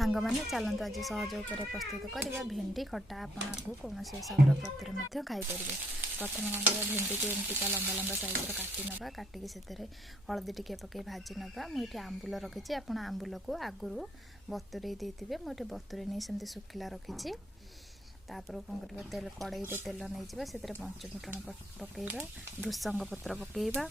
सांग मैंने चलतु आज सहज उपर प्रस्तुत करवा भेंडी खटा आपण आपको कौन हिसाब प्रतिरे खाईपर। प्रथम कौन कर भेंडी को एमतीका लंबा लंबा साइज काटी नवा काटिकी से हलदी टिके पकई भाजी नवा मुझे आंबुल रखी आप आंबुल को आगु बतुरे देते मुझे बतुरे नहीं सेमती सुखिला रखी। तापर कौन कर तेल कड़े तेल नहीं से पंचफुटण पकईवा भृसंग पत्र पकईवा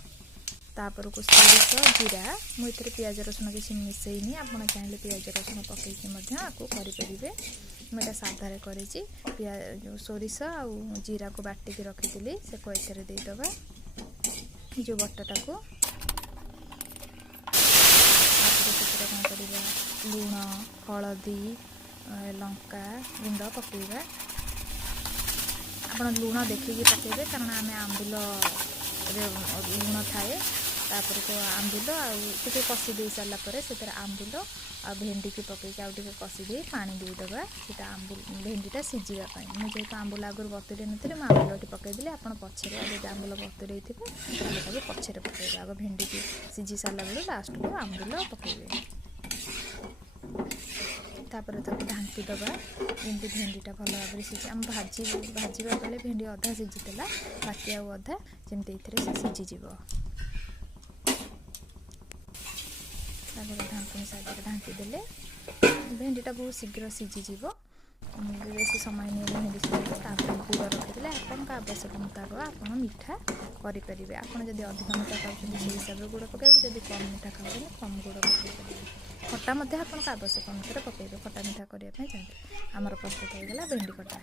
तापर को सोरिष जीरा मुझे पियाज रसुण किसी मिसईनी आप चाहिए पियाज रसुण पकईकि आपको करें। मुझे साधार कर सोरिष आ जीरा को बाटिकी रखी से कईथर देदेबा जो बटाटा को कौन कर लुण हलदी लंका गुंड पकईवा आप लुण देखिए पकईबे कारण आम आंबुल लुण थाए तापर को आंबुल आगे कषि दे सारापर से आंबुल आ भेंडी की पकईकि आगे कषि दे पानी देदेबा से आंबुल भेंडीटा सीझापी मुझे आंबुल आगुरी बतुरे नी आंबुल पकईदेली आप पचर आगे आंबुल बतुरे थे पचर पकईबे आग भेंडी की सीझी सारा बेलू लास्ट को आंबुल पकईबे तापर तक ढांकी दबा जमी भेंडीटा भल भाव सीझी आम भाजवा बेले भेंडी अधा सीझीला बाकी आउ अधा जमी से सीझीज ढांकुणी साइड ढांकीदे भेंडीटा बहुत शीघ्र सीझीज बेस समय नहीं भेंडी सीझे गुड़ रखीदे आपन आवश्यक मुताबक आप मीठा करेंगे। आपड़ी अधिक मीठा खाते से हिसाब से गुड़ पकड़े जब कम मीठा खाते कम गुड़ पकड़ खटा आप आवश्यक अनुसार पकड़े खटा मीठा करने चाहिए आमर प्रस्तुत होगा भेंडी खटा।